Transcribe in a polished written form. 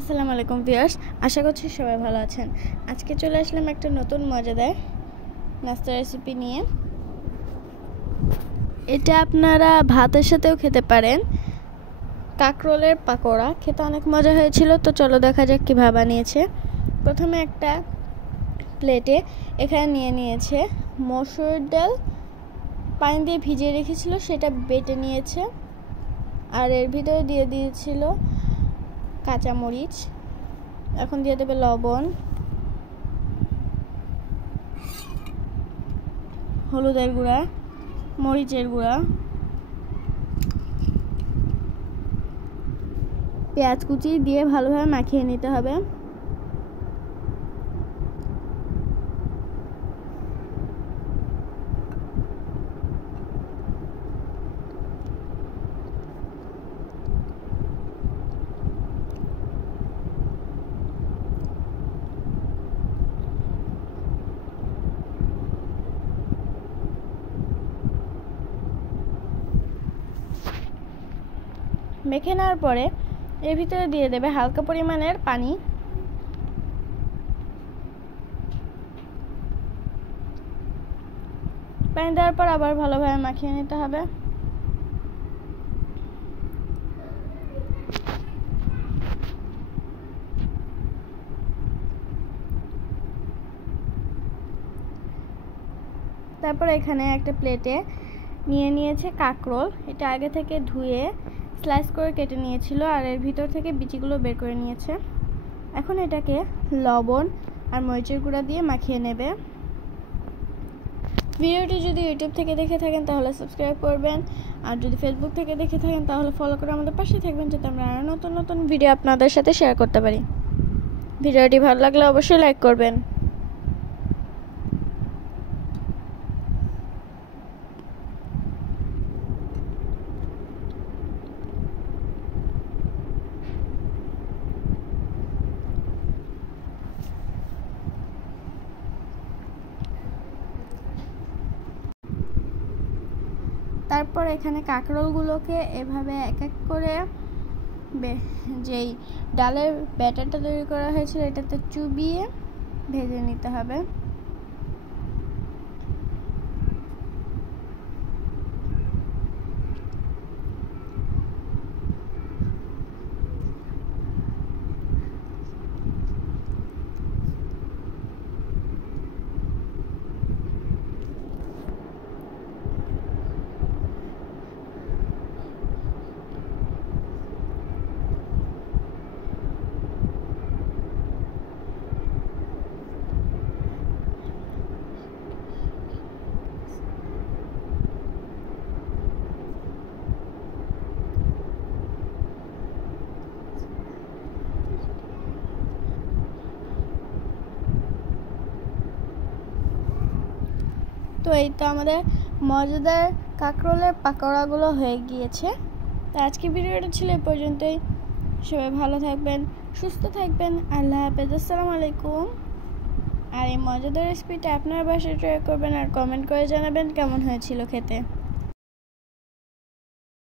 আসসালামু আলাইকুম ভিউয়ার্স, আশা করছি সবাই ভালো আছেন। আজকে চলে আসলাম একটা নতুন মজাদার নাস্তা রেসিপি নিয়ে। এটা আপনারা ভাতের সাথেও খেতে পারেন। কাঁকরোলের পাকোড়া খেতে অনেক মজা হয়েছিল, তো চলো দেখা যাক কীভাবে বানিয়েছে। প্রথমে একটা প্লেটে এখানে নিয়ে নিয়েছে মসুর ডাল, পানি দিয়ে ভিজিয়ে রেখেছিল, সেটা বেটে নিয়েছে। আর এর ভিতরে দিয়ে দিয়েছিল কাঁচামরিচ। এখন দিয়ে দেবে লবণ, হলুদের গুঁড়া, মরিচের গুঁড়া, পেঁয়াজ কুচি দিয়ে ভালোভাবে মাখিয়ে নিতে হবে। মেখে নেওয়ার পরে এর ভিতরে দিয়ে দেবে হালকা পরিমাণের পানি। পানি দেওয়ার পর আবার ভালোভাবে মাখিয়ে নিতে হবে। তারপর এখানে একটা প্লেটে নিয়ে নিয়েছে কাঁকরোল। এটা আগে থেকে ধুয়ে স্লাইস করে কেটে নিয়েছিল, আর এর ভিতর থেকে বিচিগুলো বের করে নিয়েছে। এখন এটাকে লবণ আর মরিচের গুঁড়া দিয়ে মাখিয়ে নেবে। ভিডিওটি যদি ইউটিউব থেকে দেখে থাকেন তাহলে সাবস্ক্রাইব করবেন, আর যদি ফেসবুক থেকে দেখে থাকেন তাহলে ফলো করে আমাদের পাশে থাকবেন, যাতে আমরা আরও নতুন নতুন ভিডিও আপনাদের সাথে শেয়ার করতে পারি। ভিডিওটি ভালো লাগলে অবশ্যই লাইক করবেন। তারপর এখানে কাঁকরোলগুলোকে এভাবে এক এক করে যেই ডালের ব্যাটারটা তৈরি করা হয়েছিল এটাতে চুবিয়ে ভেজে নিতে হবে। তো এই তো আমাদের মজাদার কাঁকরোলের পাকোড়াগুলো হয়ে গিয়েছে। তো আজকে ভিডিওটা ছিল এই পর্যন্তই। সবাই ভালো থাকবেন, সুস্থ থাকবেন। আল্লাহ হাফেজ, আসসালামু আলাইকুম। আর এই মজাদার রেসিপিটা আপনার বাসায় ট্রাই করবেন আর কমেন্ট করে জানাবেন কেমন হয়েছিল খেতে।